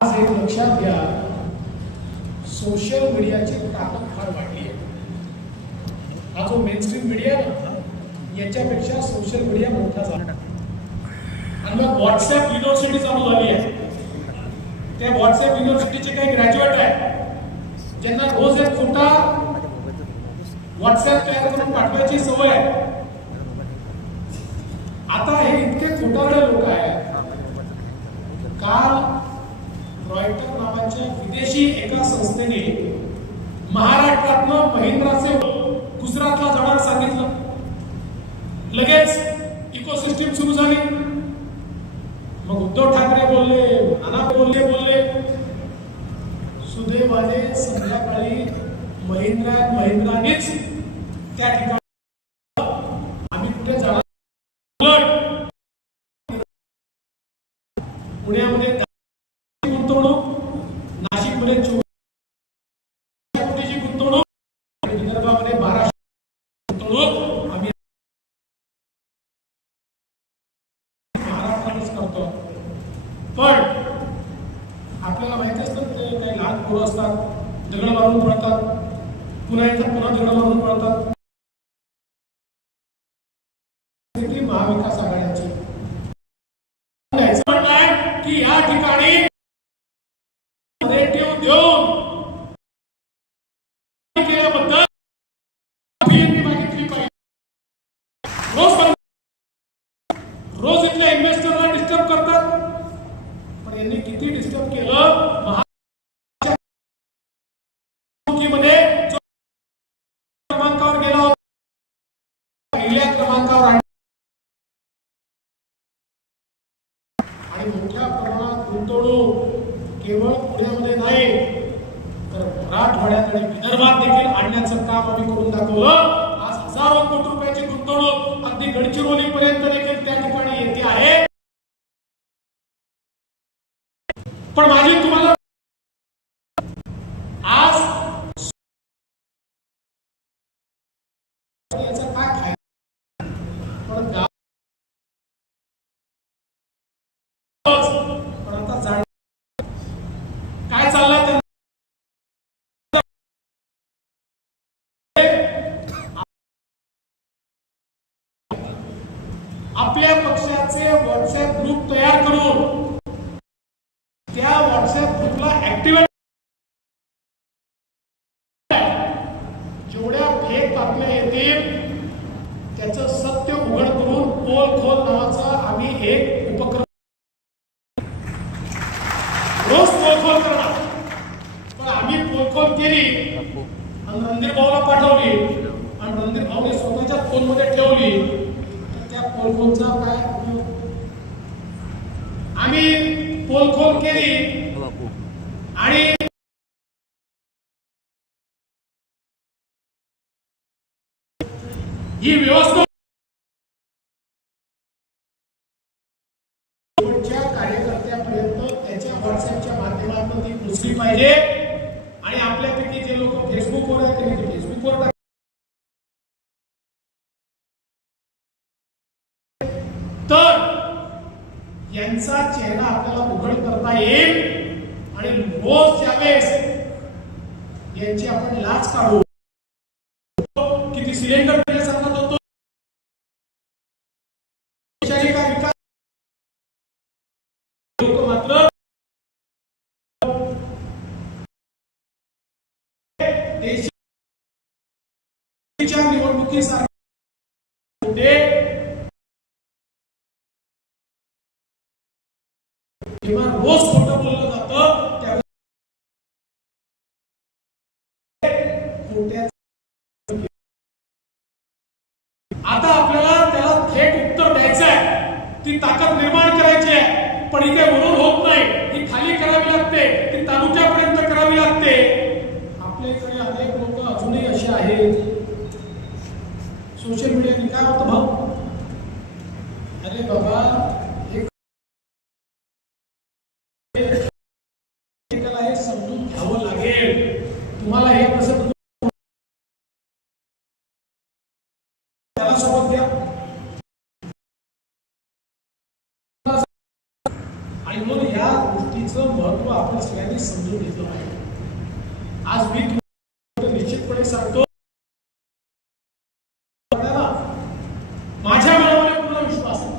आज एक लक्षात घ्या. सोशल मीडियाची ताकद फार वाढली आहे. हा जो मेनस्ट्रीम मीडिया ना याच्यापेक्षा सोशल मीडिया मोठा झाला. आणि मग व्हॉट्सअप युनिव्हर्सिटी चालू झाली आहे त्या व्हॉट्सअप युनिव्हर्सिटीचे काही ग्रॅज्युएट आहेत ज्यांना रोज एक खोटा व्हॉट्सअप तयार करून पाठवायची सवय आहे आता हे इतके खोटारडे लोक आहेत काल रॉयटर नावाच्या विदेशी एका संस्थेने महाराष्ट्रातनं महिंद्राचे गुजरातला जाण्यास सांगितलं लगेच इकोसिस्टीम सुरू झाली मग उद्धव ठाकरे बोलले नाना बोलले बोलले सुदैवाने संध्याकाळी महिंद्रा महिंद्रानेच त्या ठिकाणी. आम्ही कुठे जाणार पुण्यामध्ये गुंतवणूक नाशिकमध्ये चोवीस कोटीची गुंतवणूक आणि विदर्भामध्ये महाराष्ट्र गुंतवणूक. आम्ही महाराष्ट्रातच करतो. पण आपल्याला माहीत असतं पोरं असतात. दगड मारून पडतात पुन्हा येतात पुन्हा दगड मारून पडतात महाविकास आघाडीची. म्हणलाय की या ठिकाणी देऊन. केल्याबद्दल अभियंती मागितली पाहिजे रोज सांग- रोज इथल्या इन्व्हेस्टरला डिस्टर्ब करतात पण यांनी किती डिस्टर्ब केलं महा- मध्ये जो क्रमांकावर गेला होता पहिल्या क्रमांकावर आणला. आणि मोठ्या प्रमाणात गुंतवणूक केवळ पुण्यामध्ये नाही तर मराठवाड्यात आणि विदर्भात देखील आणण्याचं काम आम्ही करून दाखवलं. आज हजारो कोटी रुपयाची गुंतवणूक अगदी गडचिरोली पर्यंत देखील त्या ठिकाणी येते आहे. पण माझी तुम्हाला आज याचा काय फायदा पण गाव पण आता जाण काय चाललंय ते आपल्या पक्षाचे व्हॉट्सअप ग्रुप तयार करून त्या व्हॉट्सअप ग्रुपला ऍक्टिव्हेट जेवढ्या फेक बातम्या येतील त्याचं सत्य उघड करून पोल खोल नावाचा आम्ही एक उपक्रम रोज पोलखोल करणार पण आम्ही पोलखोल केली आणि रणधीर भाऊला पाठवली आणि रणधीर भाऊने स्वतःच्या फोनमध्ये ठेवली तर त्या पोलखोलचा काय उपयोग? आम्ही पोलखोल केली आणि ही व्यवस्था शेवटच्या कार्यकर्त्यापर्यंत त्याच्या व्हॉट्सअपच्या माध्यमातून ती पोचली पाहिजे आणि आपल्यापैकी जे लोक फेसबुकवर आहेत त्यांनी ते फेसबुकवर टाक- तर यांचा चेहरा आपल्याला उघड करता येईल आणि रोज ज्यावेळेस यांची आपण लाच काढू. किती सिलेंडर निवडणुकीसारखे जेव्हा रोज खोटं बोललं जातं त्यावेळी आता आपल्याला त्याला थेट उत्तर द्यायचं आहे. ती ताकद निर्माण करायची आहे. पण ही काही म्हणून होत नाही. ही खाली करावी लागते. ती तालुक्यापर्यंत करावी लागते. आपल्याकडे अनेक लोक अजूनही असे आहेत. सोशल मीडियाने काय होतं भाऊ? अरे बाबा हे एकाला हे समजून घ्यावं लागेल तुम्हाला हे कसं त्याला सोबत घ्या आणि म्हणून ह्या आपण सगळ्यांनी समजून घेतलं पाहिजे आज मी तुम्हाला निश्चितपणे सांगतो माझ्या मनामध्ये पूर्ण विश्वास आहे.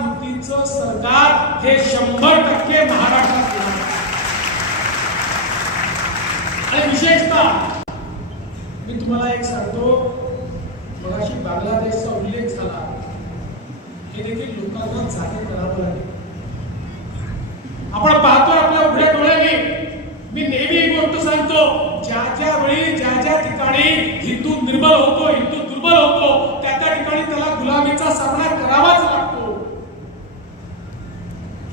युतीचं सरकार हे शंभर टक्के महाराष्ट्रात येणार आणि विशेषतः मी तुम्हाला एक सांगतो मगाशी बांगलादेशचा उल्लेख झाला. हे देखील लोकांना जागे करावं लागेल आपण पाहतोय आपल्या उघड्या डोळ्याने मी नेहमी एक गोष्ट सांगतो ज्या ज्या वेळी ज्या ज्या ठिकाणी हिंदू निर्बल होतो हिंदू दुर्बल होतो. त्या त्या ठिकाणी त्याला गुलामीचा सामना करावाच लागतो.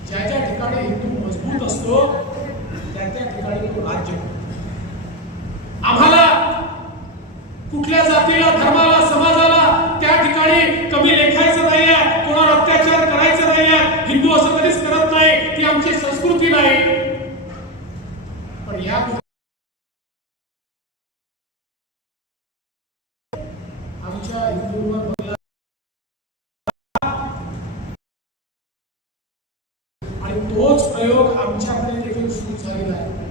ज्या ज्या ठिकाणी हिंदू मजबूत असतो त्या त्या ठिकाणी तो राज्य. आम्हाला कुठल्या जातीला धर्माला समाजाला त्या ठिकाणी कमी लेखायचं नाहीये कोणावर अत्याचार करायचं नाहीये हिंदू असं कधीच करत नाही ती आमची संस्कृती नाही पण या आमच्या हिंदूंवर बदला आणि तोच प्रयोग आमच्याकडे देखील सुरू झालेला आहे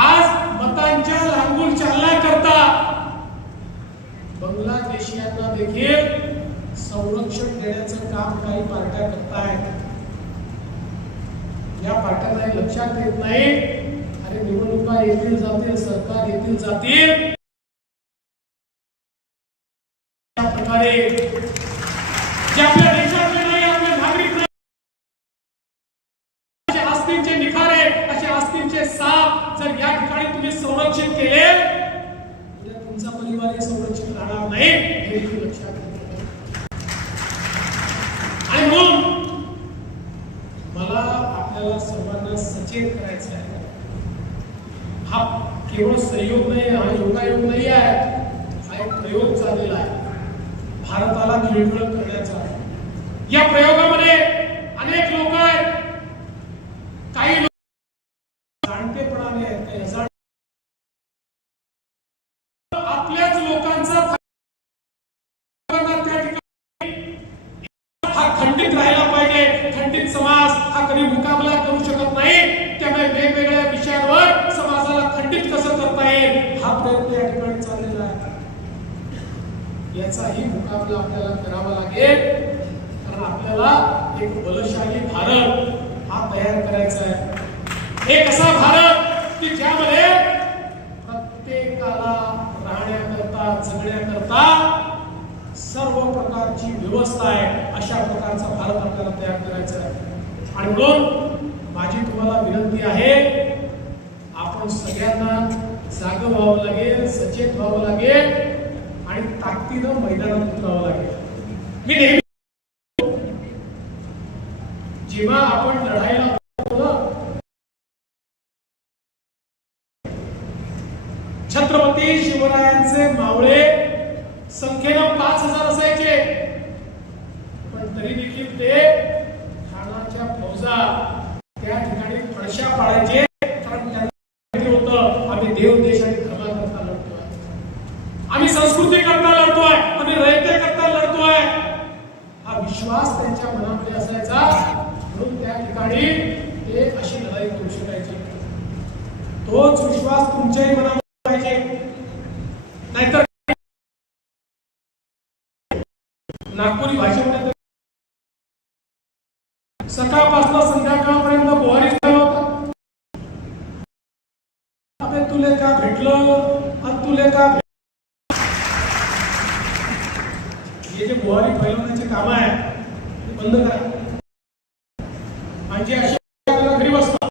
आज मतांच्या लांबून चालना करता बांगलादेशियांना देखील संरक्षण देण्याचं काम काही पार्ट्या करतायत. या पार्ट्यांना लक्षात येत नाही. अरे निवडणुका येतील जातील सरकार येतील जातील. प्रकारे जे आपल्या देशातले नाही आपले नागरिक नाही असे आस्तींचे निखारे असे आस्तींचे साप जर या ठिकाणी तुम्ही संरक्षित केले उद्या तुमचा परिवारही संरक्षित राहणार नाही हे देखील लक्षात घेतलं आणि म्हणून मला आपल्याला सर्वांना सचेत करायचं आहे. हा केवळ संयोग नाही हा योगायोग नाही आहे हा एक प्रयोग चाललेला आहे. भारताला खिळखिळ करण्याचा. या प्रयोगामध्ये अनेक लोक आहेत काही लोक जाणतेपणाने आहेत, काही अजाण- आपल्याच लोकांचा फायदा त्या ठिकाणी हा खंडित राहिला पाहिजे खंडित कोणी मुकाबला करू शकत नाही त्यामुळे वेगवेगळ्या विषयांवर समाजाला खंडित कसं करता येईल हा प्रयत्न या ठिकाणी चाललेला आहे. याचाही मुकाबला आपल्याला करावा लागेल कारण आपल्याला एक बलशाली भारत हा तयार करायचा आहे. एक असा भारत? की ज्यामध्ये प्रत्येकाला राहण्याकरता जगण्याकरता सर्व प्रकारची व्यवस्था आहे अशा प्रकारचा भारत आपल्याला तयार करायचा आहे. आणि म्हणून माझी तुम्हाला विनंती आहे आपण सगळ्यांना जाग व्हावं लागेल सचेत व्हावं लागेल आणि ताकदीनं मैदानात उतरावं लागेल. मी नेहमी जेव्हा आपण लढायला छत्रपती शिवरायांचे मावळे संख्येनं पाच हजार असायचे. पण तरी देखील ते सुद्धा त्या ठिकाणी फडशा पाडायचे कारण त्यांना होतं. आम्ही देव देश आणि धर्माकरता लढतोय. आम्ही संस्कृती करता लढतोय. आम्ही रयते करता लढतोय. हा विश्वास त्यांच्या मनामध्ये असायचा. म्हणून त्या ठिकाणी ते अशी लढाई करू शकायचे. तोच विश्वास तुमच्याही मनामध्ये पाहिजे नाहीतर नागपुरी भाषेमध्ये सकाळ सकाळपासून संध्याकाळपर्यंत बुहारी झाला होता अबे तुले का भेटलं आणि तुले का? हे जे बुहारी फैलवण्याचे काम आहे ते बंद करा. आणि जे असे घरी बसता.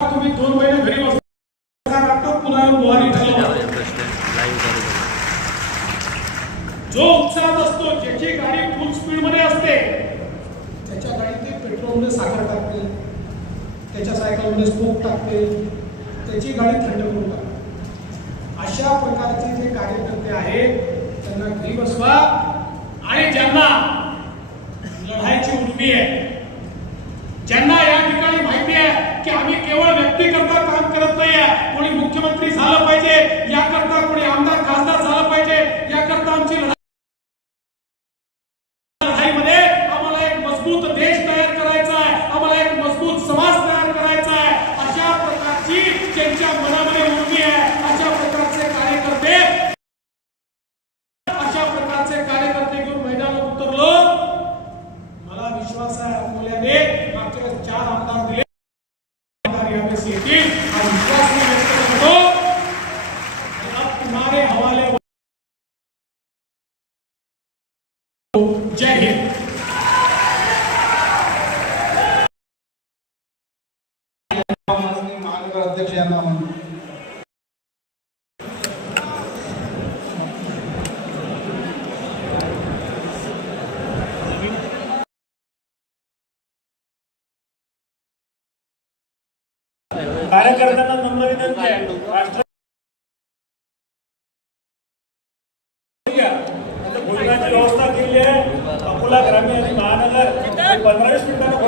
तुम्ही दोन महिने घरी बसता पुन्हा बुहारी जो उत्साहात असतो ज्याची गाडी फुल स्पीडमध्ये असते त्याच्या गाडीत ते पेट्रोलमध्ये साखर टाकते त्याच्या सायकलमध्ये स्मोक टाकते त्याची गाडी थंड करून टाकते. अशा प्रकारचे जे कार्यकर्ते आहेत त्यांना घरी बसवा. आणि ज्यांना लढायची उर्मी आहे ज्यांना या ठिकाणी माहिती आहे की आम्ही केवळ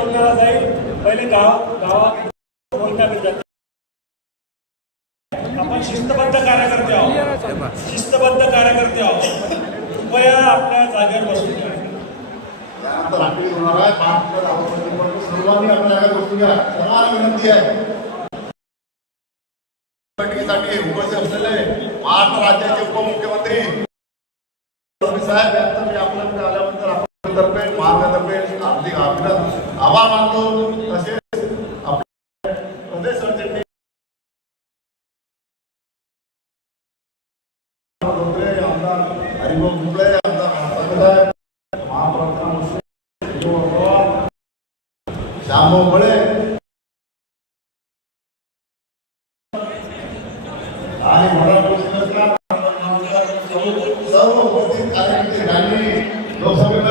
बोलणारा जाईल. पहिले गाव गावात बोलण्याकडे जाते आपण शिस्तबद्ध कार्यकर्ते आहोत. शिस्तबद्ध कार्यकर्ते आहोत. कृपया आपल्या जागेवर बसून घ्या सर्वांनी आपल्या विनंती आहे बैठकीसाठी उपस्थित असलेले महाराष्ट्र राज्याचे उपमुख्यमंत्री. साहेब यांचं आणि मला सर्व उपस्थित लोकसभेत